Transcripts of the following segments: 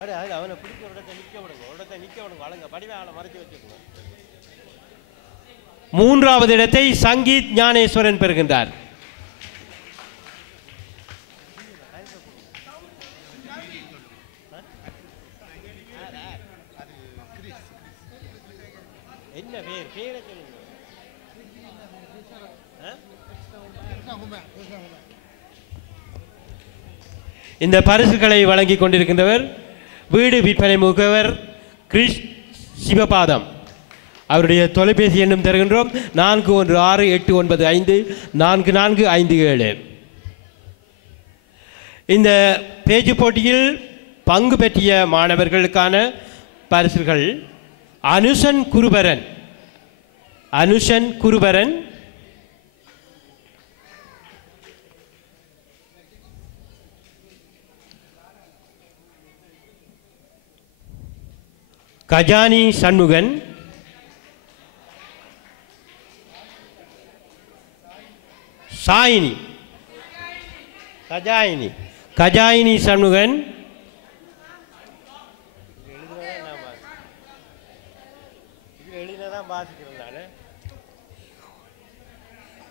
அவனை பிடிச்ச இடத்தை நிற்க விடுங்க வளங்க படிவாளை மறைச்சு வச்சுக்கணும். மூன்றாவது இடத்தை சங்கீத் ஞானேஸ்வரன் பெறுகின்றார். என்ன பேர் பேரை சொல்லுங்க. இந்த பரிசுகளை வழங்கி கொண்டிருக்கின்றவர் வீடு விற்பனை முகவர் கிறிஸ் சிவபாதம். அவருடைய தொலைபேசி எண்ணும் தருகின்றோம் 4168954457. இந்த பேச்சு போட்டியில் பங்கு பெற்றிய மாணவர்களுக்கான பரிசுகள் அனுஷன் குருபரன் கஜானி சண்முகன், சாயினி கஜாயினி சண்முகன்,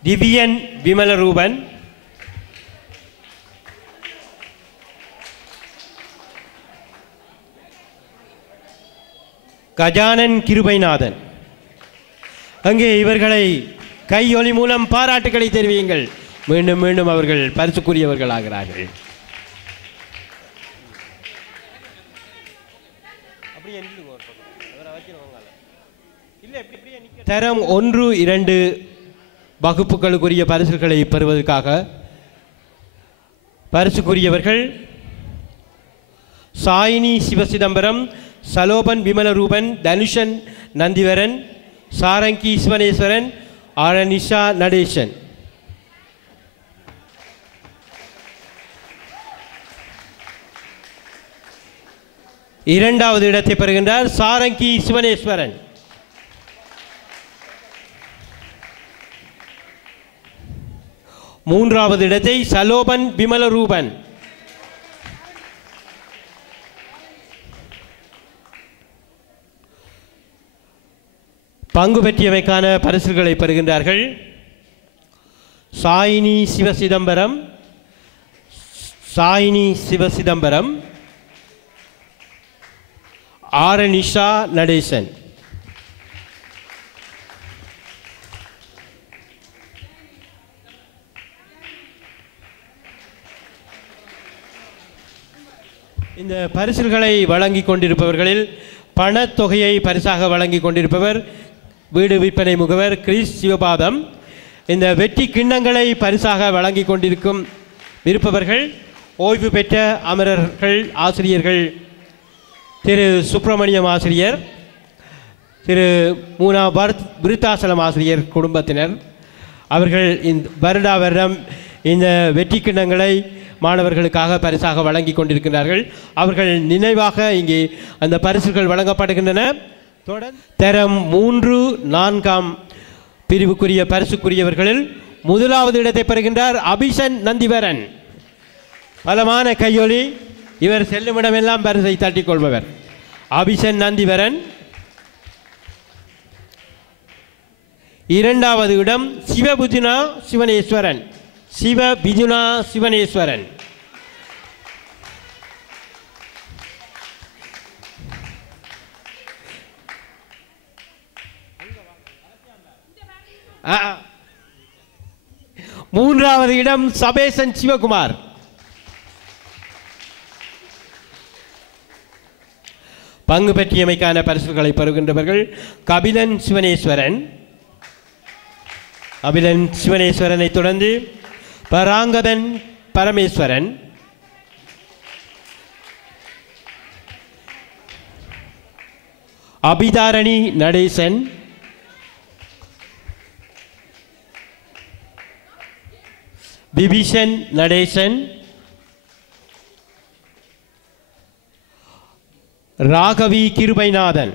திவ்யன் விமலரூபன், கஜானன் கிருபைநாதன். அங்கே இவர்களை கையொலி மூலம் பாராட்டுக்களை தெரிவியுங்கள். மீண்டும் மீண்டும் அவர்கள் பரிசுக்குரியவர்கள் ஆகிறார்கள். தரம் 1-2 வகுப்புகளுக்குரிய பரிசுகளை பெறுவதற்காக பரிசுக்குரியவர்கள் சாயினி சிவசிதம்பரம், சலோபன் விமலரூபன், தனுஷன் நந்திவரன், சாரங்கி சிவனேஸ்வரன், ஆரனிஷா நடேசன். இரண்டாவது இடத்தை பெறுகின்றார் சாரங்கி சிவனேஸ்வரன். மூன்றாவது இடத்தை சலோபன் விமலரூபன். பங்கு பெற்றியமைக்கான பரிசுகளை பெறுகின்றார்கள் சாயினி சிவசிதம்பரம், ஆரனிஷா நடேசன். இந்த பரிசுகளை வழங்கி கொண்டிருப்பவர்களில் பணத்தொகையை பரிசாக வழங்கி கொண்டிருப்பவர் வீடு விற்பனை முகவர் கிறிஸ் சிவபாதம். இந்த வெற்றி கிண்ணங்களை பரிசாக வழங்கி கொண்டிருக்கும் இருப்பவர்கள் ஓய்வு பெற்ற அமரர்கள் ஆசிரியர்கள் திரு சுப்பிரமணியம் ஆசிரியர், திரு மூனா விருத்தாசலம் ஆசிரியர் குடும்பத்தினர். அவர்கள் இந்த வருடம் இந்த வெற்றி கிண்ணங்களை மாணவர்களுக்காக பரிசாக வழங்கி கொண்டிருக்கிறார்கள். அவர்கள் நினைவாக இங்கே அந்த பரிசுகள் வழங்கப்படுகின்றன. தரம் 3-4 பிரிவுக்குரிய பரிசுக்குரியவர்களில் முதலாவது இடத்தை பெறுகின்றார் அபிஷன் நந்திவரன். பலமான கையொலி. இவர் செல்லுமிடமெல்லாம் பரிசை தட்டிக் கொள்பவர் அபிஷன் நந்திவரன். இரண்டாவது இடம் சிவபிஜுனா சிவனேஸ்வரன். மூன்றாவது இடம் சபேசன் சிவகுமார். பங்கு பெற்றியமைக்கான பரிசுகளை பெறுகின்றவர்கள் கபிலன் சிவனேஸ்வரனை தொடர்ந்து பராங்கதன் பரமேஸ்வரன், அபிதாரணி நடேசன், விபிஷன் நடேசன், ராகவி கிருபைநாதன்.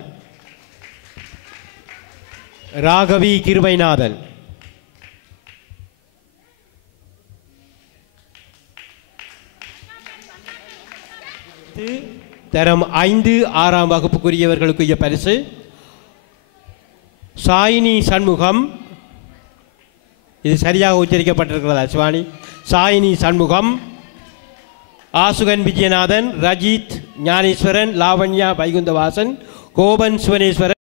தரம் 5 6ஆம் வகுப்புக்குரியவர்களுக்குரிய பரிசு சாயினி சண்முகம். இது சரியாக உச்சரிக்கப்பட்டிருக்கிறதா சிவானி? சாயினி சண்முகம், ஆசுகன் விஜயநாதன், ரஜித் ஞானேஸ்வரன், லாவண்யா வைகுந்தவாசன், கோபன் சிவனேஸ்வரன்.